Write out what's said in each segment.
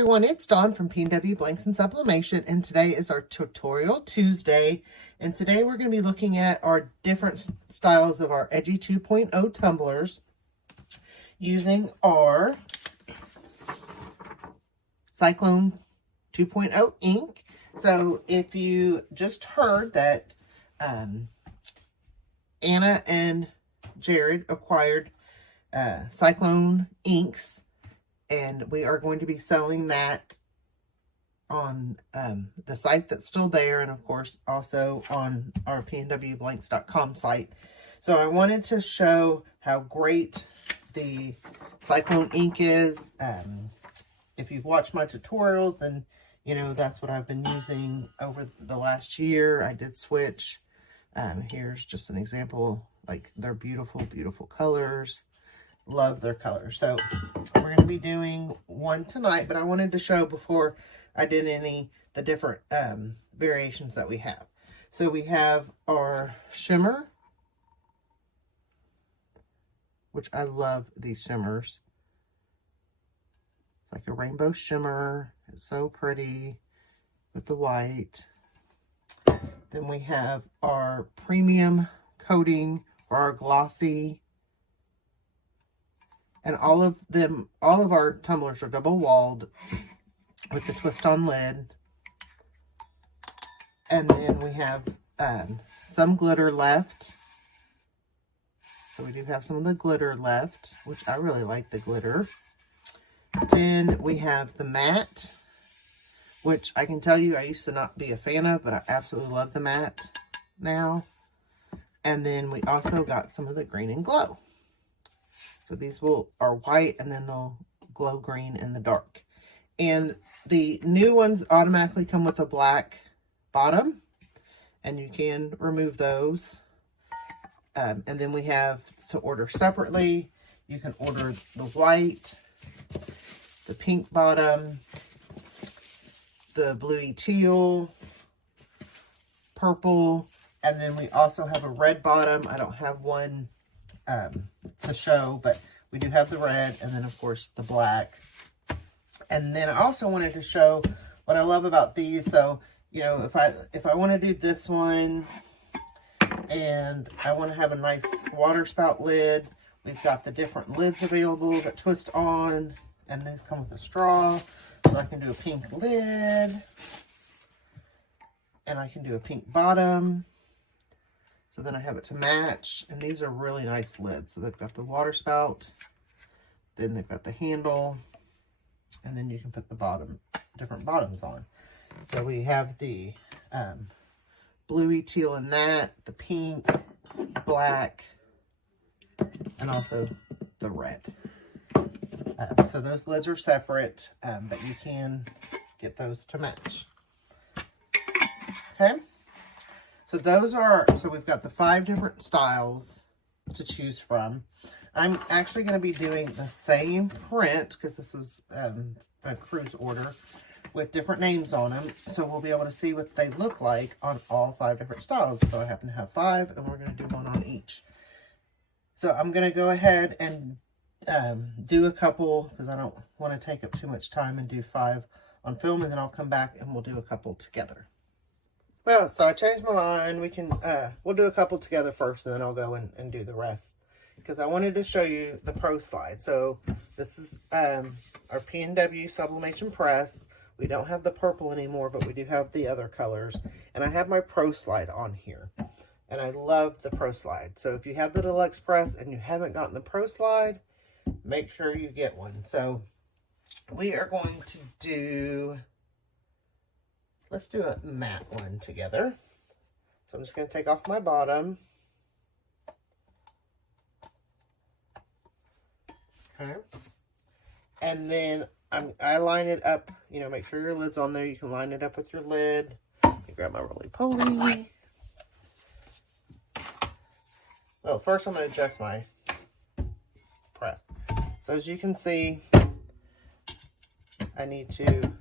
everyone, it's Dawn from PNW Blanks and Sublimation, and today is our Tutorial Tuesday, and today we're going to be looking at our different styles of our Edgy 2.0 tumblers using our Cyclone 2.0 ink. So if you just heard that Anna and Jared acquired Cyclone inks, and we are going to be selling that on the site that's still there, and of course also on our pnwblanks.com site. So I wanted to show how great the Cyclone ink is. If you've watched my tutorials, then you know that's what I've been using over the last year. I did switch. Here's just an example. Like, they're beautiful, beautiful colors. Love their colors. So we're going to be doing one tonight, but I wanted to show before I did the different variations that we have. So we have our shimmer, which I love these shimmers. It's like a rainbow shimmer. It's so pretty with the white. Then we have our premium coating, or our glossy. And all of our tumblers are double walled with the twist on lid. And then we have some glitter left. So we do have some of the glitter left, which I really like the glitter. Then we have the matte, which I can tell you I used to not be a fan of, but I absolutely love the matte now. And then we also got some of the green and glow. So these are white, and then they'll glow green in the dark. And the new ones automatically come with a black bottom, and you can remove those. And then we have to order separately. You can order the white, the pink bottom, the bluey teal, purple, and then we also have a red bottom. I don't have one to show, but we do have the red, and then of course the black. And then I also wanted to show what I love about these. So, you know, if I want to do this one and I want to have a nice water spout lid, we've got the different lids available that twist on, and these come with a straw. So I can do a pink lid, and I can do a pink bottom. So then I have it to match, and these are really nice lids. So they've got the water spout, then they've got the handle, and then you can put the different bottoms on. So we have the bluey teal in that, the pink, black, and also the red. So those lids are separate, but you can get those to match. Okay. So so we've got the 5 different styles to choose from. I'm actually going to be doing the same print, because this is a cruise order with different names on them. So we'll be able to see what they look like on all 5 different styles. So I happen to have 5, and we're going to do one on each. So I'm going to go ahead and do a couple, because I don't want to take up too much time, and do 5 on film, and then I'll come back and we'll do a couple together. Well, so I changed my mind. We'll do a couple together first, and then I'll go and do the rest, because I wanted to show you the Pro Slide. So this is our PNW Sublimation press. We don't have the purple anymore, but we do have the other colors, and I have my Pro Slide on here, and I love the Pro Slide. So if you have the Deluxe press and you haven't gotten the Pro Slide, make sure you get one. So we are going to let's do a matte one together. So I'm just going to take off my bottom. Okay. And then I line it up, you know, make sure your lid's on there. You can line it up with your lid. You grab my roly-poly. Well, first I'm going to adjust my press. So as you can see, I need to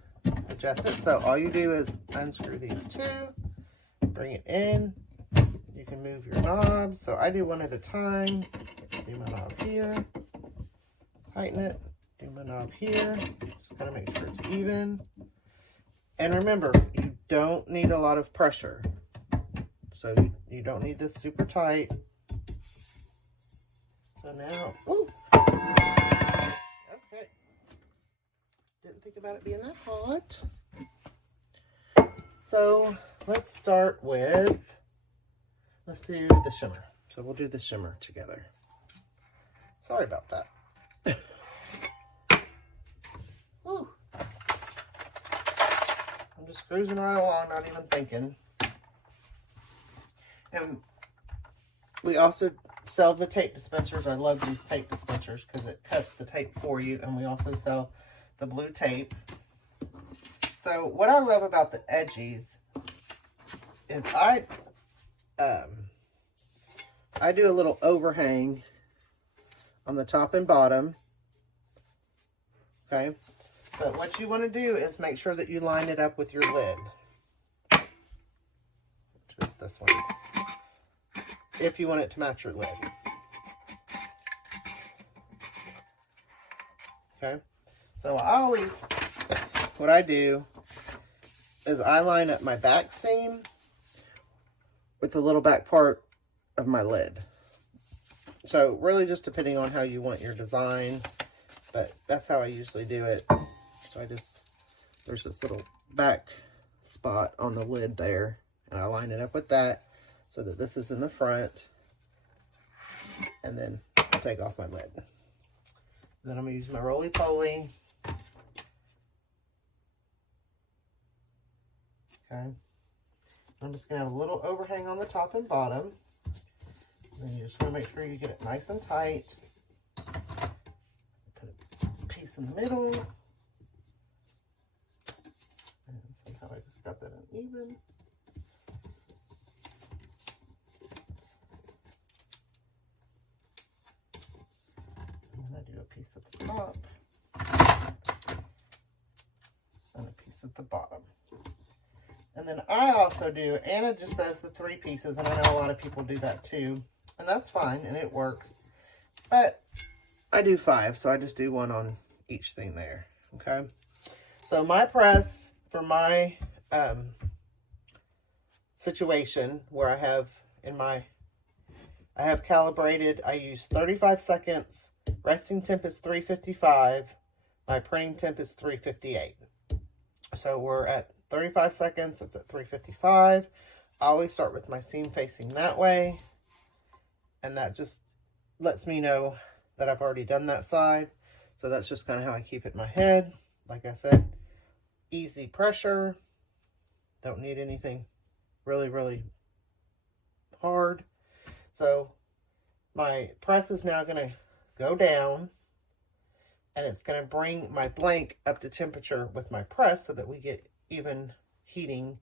adjust it. So all you do is unscrew these 2, bring it in. You can move your knobs. So I do one at a time. Do my knob here, tighten it, do my knob here. Just kind of make sure it's even. And remember, you don't need a lot of pressure. So you don't need this super tight. So now, ooh. Okay. Didn't think about it being that hot. So let's start with, let's do the shimmer. So we'll do the shimmer together. Sorry about that. Woo. I'm just cruising right along, not even thinking. And we also sell the tape dispensers. I love these tape dispensers because it cuts the tape for you. And we also sell the blue tape. So what I love about the Edgies is I do a little overhang on the top and bottom. Okay. But what you want to do is make sure that you line it up with your lid. Which is this one. If you want it to match your lid. Okay. So what I do is I line up my back seam with the little back part of my lid. So really just depending on how you want your design, but that's how I usually do it. So there's this little back spot on the lid there, and I line it up with that so that this is in the front, and then I'll take off my lid. Then I'm gonna use my roly-poly. Okay. I'm just gonna have a little overhang on the top and bottom. And then you just wanna make sure you get it nice and tight. Put a piece in the middle. And somehow I just got that uneven. And then I do a piece at the top. And a piece at the bottom. And then I also do, Anna just does the 3 pieces, and I know a lot of people do that too. And that's fine, and it works. But I do 5, so I just do 1 on each thing there, okay? So my press for my situation where I have calibrated, I use 35 seconds, resting temp is 355, my printing temp is 358. So we're at 35 seconds, it's at 355. I always start with my seam facing that way. And that just lets me know that I've already done that side. So that's just kind of how I keep it in my head. Like I said, easy pressure. Don't need anything really, really hard. So my press is now going to go down. And it's going to bring my blank up to temperature with my press so that we get even heating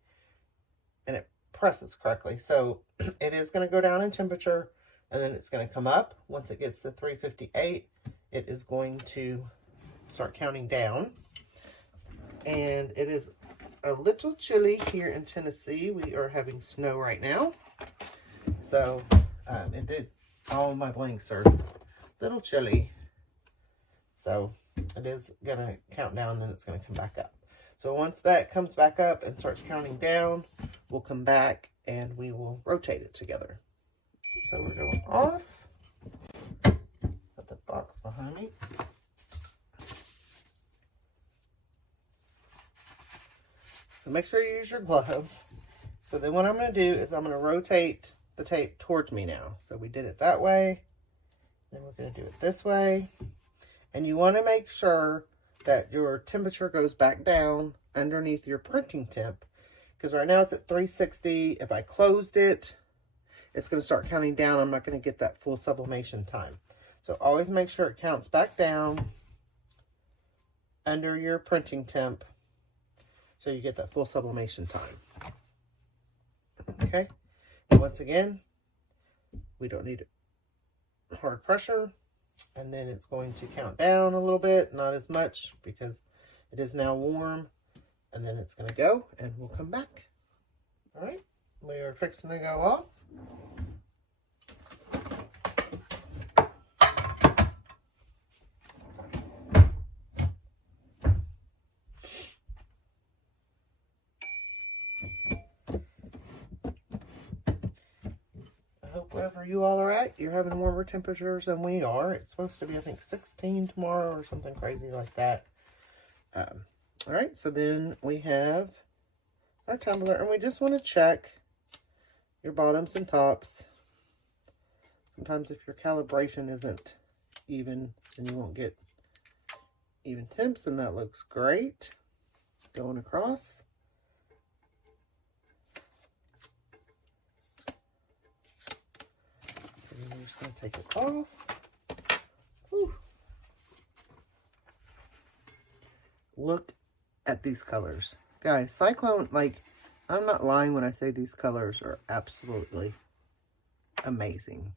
and it presses correctly. So it is going to go down in temperature, and then it's going to come up. Once it gets to 358, it is going to start counting down. And it is a little chilly here in Tennessee. We are having snow right now. So all my blanks are a little chilly. So it is going to count down, then it's going to come back up. So once that comes back up and starts counting down, we'll come back and we will rotate it together. So we're going off. Put the box behind me. So make sure you use your glove. So then what I'm going to do is I'm going to rotate the tape towards me now. So we did it that way. Then we're going to do it this way. And you want to make sure that your temperature goes back down underneath your printing temp. Because right now it's at 360. If I closed it, it's going to start counting down. I'm not going to get that full sublimation time. So always make sure it counts back down under your printing temp so you get that full sublimation time. Okay? And once again, we don't need hard pressure. And then it's going to count down a little bit, not as much because it is now warm. And then it's going to go and we'll come back. All right, we are fixing to go off. hope wherever you all are at, you're having warmer temperatures than we are. It's supposed to be, I think, 16 tomorrow or something crazy like that. All right, so then we have our tumbler, and we just want to check your bottoms and tops. Sometimes if your calibration isn't even, then you won't get even temps, and that looks great. Going across. And I'm just going to take it off. Whew. Look at these colors. Guys, Cyclone, like, I'm not lying when I say these colors are absolutely amazing.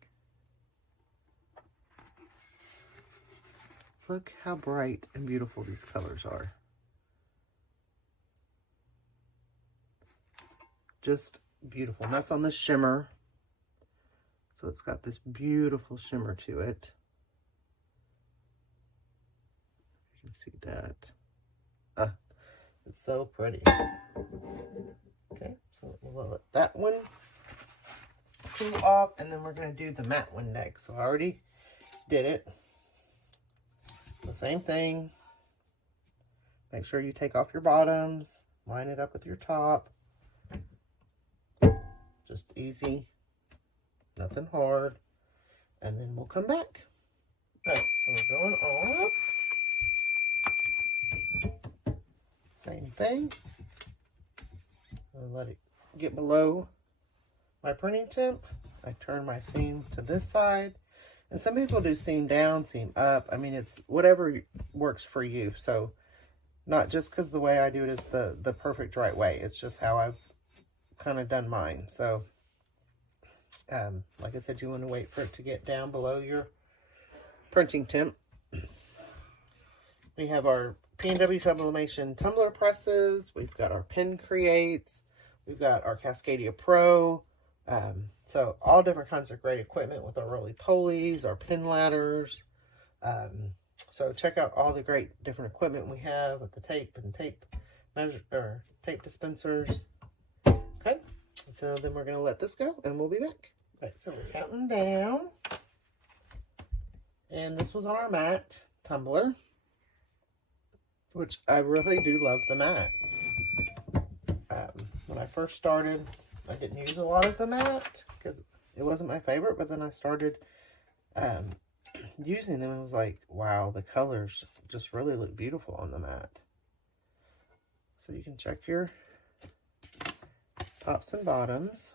Look how bright and beautiful these colors are. Just beautiful. And that's on the shimmer. So it's got this beautiful shimmer to it. You can see that. It's so pretty. Okay, so we'll let that one cool off, and then we're going to do the matte one next. So I already did it. The same thing. Make sure you take off your bottoms. Line it up with your top. Just easy. Nothing hard. And then we'll come back. Alright, so we're going off. Same thing. I'll let it get below my printing temp. I turn my seam to this side. And some people do seam down, seam up. I mean, it's whatever works for you. So, not just because the way I do it is the perfect right way. It's just how I've kind of done mine. So, like I said, you want to wait for it to get down below your printing temp. We have our PNW Sublimation tumbler presses. We've got our pin creates. We've got our Cascadia Pro. So all different kinds of great equipment with our roly-polies, our pin ladders. So check out all the great different equipment we have with the tape and tape measure or tape dispensers. Okay, so then we're gonna let this go and we'll be back. All right, so we're counting down. And this was on our matte tumbler, which I really do love the matte. When I first started, I didn't use a lot of the matte because it wasn't my favorite, but then I started using them and was like, wow, the colors just really look beautiful on the matte. So you can check your tops and bottoms.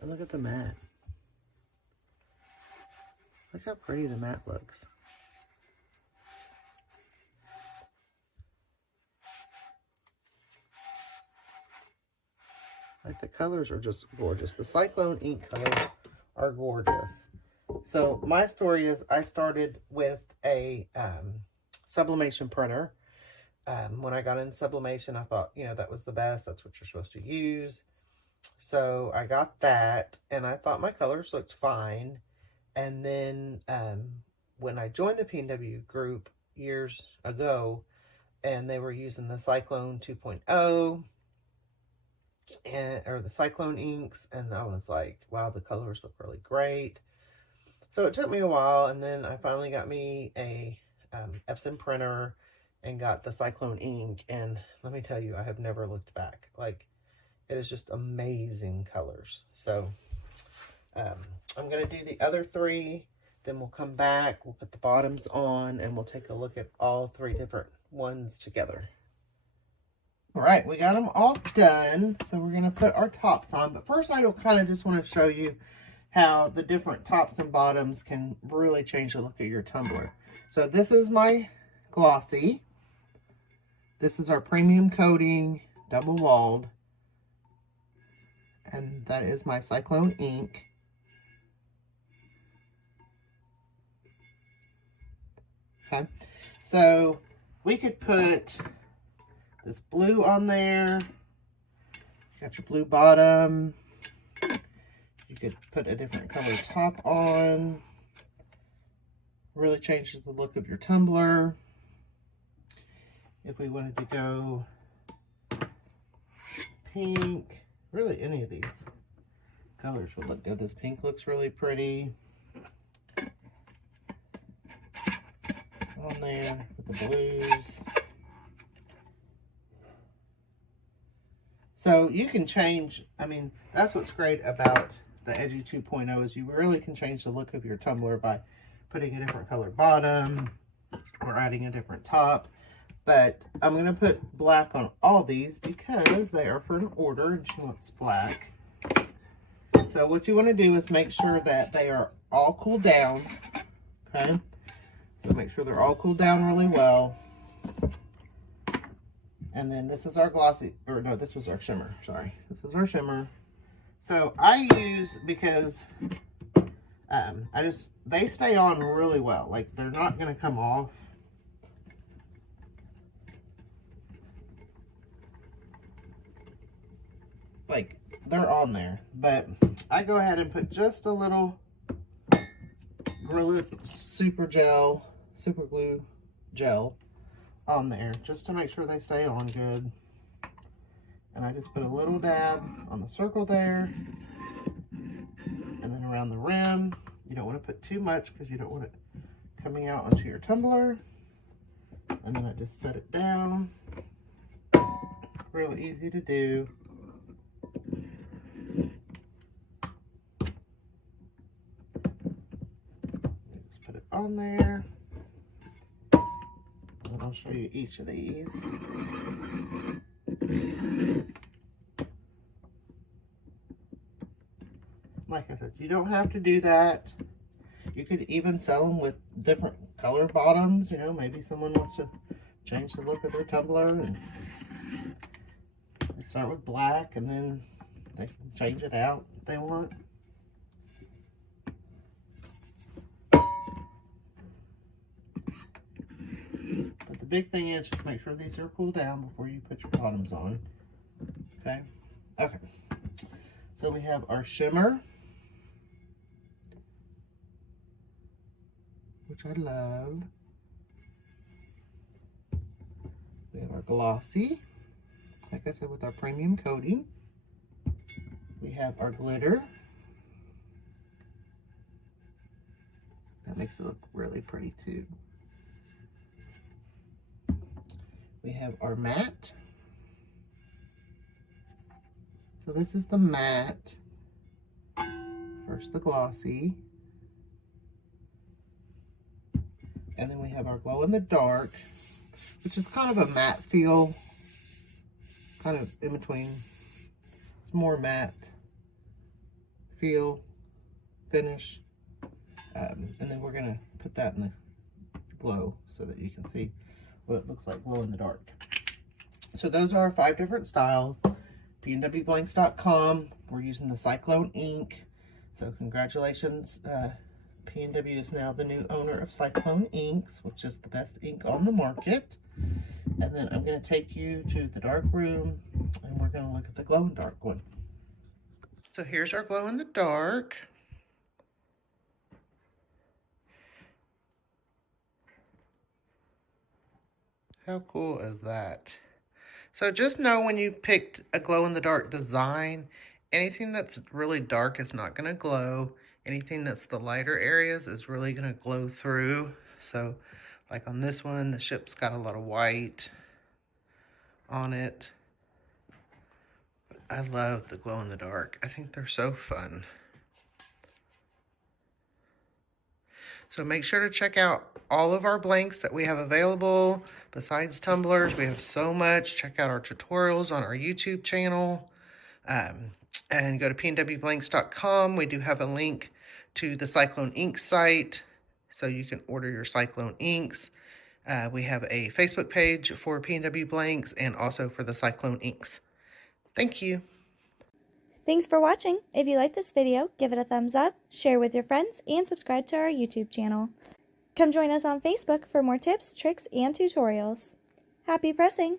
And look at the matte. Look how pretty the matte looks. Like, the colors are just gorgeous. The Cyclone ink colors are gorgeous. So my story is I started with a sublimation printer. When I got into sublimation, I thought, you know, that was the best. That's what you're supposed to use. So I got that, and I thought my colors looked fine. And then when I joined the PNW group years ago, and they were using the Cyclone 2.0, or the Cyclone inks, and I was like, wow, the colors look really great. So it took me a while, and then I finally got me a Epson printer and got the Cyclone ink, and let me tell you, I have never looked back. Like, it is just amazing colors. So I'm going to do the other three, then we'll come back, we'll put the bottoms on, and we'll take a look at all three different ones together. All right, we got them all done, so we're going to put our tops on. But first, I kind of just want to show you how the different tops and bottoms can really change the look of your tumbler. So this is my glossy. This is our premium coating, double walled. And that is my Cyclone ink. Okay, so we could put this blue on there. You got your blue bottom. You could put a different color top on. Really changes the look of your tumbler. If we wanted to go pink, really any of these. Colors will look good. This pink looks really pretty. On there with the blues. So you can change, I mean, that's what's great about the Edgy 2.0 is you really can change the look of your tumbler by putting a different color bottom or adding a different top. But I'm going to put black on all these because they are for an order and she wants black. So what you want to do is make sure that they are all cooled down. Okay. So make sure they're all cooled down really well. And then this is our glossy, or no, this was our shimmer. Sorry. This is our shimmer. So I use, because they stay on really well. Like they're not going to come off. Like they're on there, but I go ahead and put just a little Gorilla super glue gel on there just to make sure they stay on good. And I just put a little dab on the circle there, and then around the rim. You don't want to put too much because you don't want it coming out onto your tumbler. And then I just set it down. Real easy to do. Just put it on there. And I'll show you each of these. Like I said, you don't have to do that. You could even sell them with different color bottoms. You know, maybe someone wants to change the look of their tumbler, and they start with black and then they can change it out if they want. But the big thing is just make sure these are cooled down before you put your bottoms on. Okay? Okay. So we have our shimmer, which I love. We have our glossy, like I said, with our premium coating. We have our glitter. That makes it look really pretty too. We have our matte. So this is the matte. First the glossy. And then we have our glow in the dark, which is kind of a matte feel. Kind of in between. It's more matte feel, finish. And then we're going to put that in the glow so that you can see what it looks like glow in the dark. So those are our 5 different styles. PNWblanks.com. We're using the Cyclone ink. So congratulations. PNW is now the new owner of Cyclone inks, which is the best ink on the market. And then I'm going to take you to the dark room and we're going to look at the glow in the dark one. So here's our glow in the dark. How cool is that? So just know when you picked a glow-in-the-dark design, anything that's really dark is not going to glow. Anything that's the lighter areas is really going to glow through. So like on this one, the ship's got a lot of white on it. I love the glow-in-the-dark. I think they're so fun. So make sure to check out all of our blanks that we have available. Besides tumblers, we have so much. Check out our tutorials on our YouTube channel. And go to pnwblanks.com. We do have a link to the Cyclone ink site, so you can order your Cyclone inks. We have a Facebook page for PNW Blanks and also for the Cyclone inks. Thank you. Thanks for watching. If you like this video, give it a thumbs up, share with your friends, and subscribe to our YouTube channel. Come join us on Facebook for more tips, tricks, and tutorials. Happy pressing!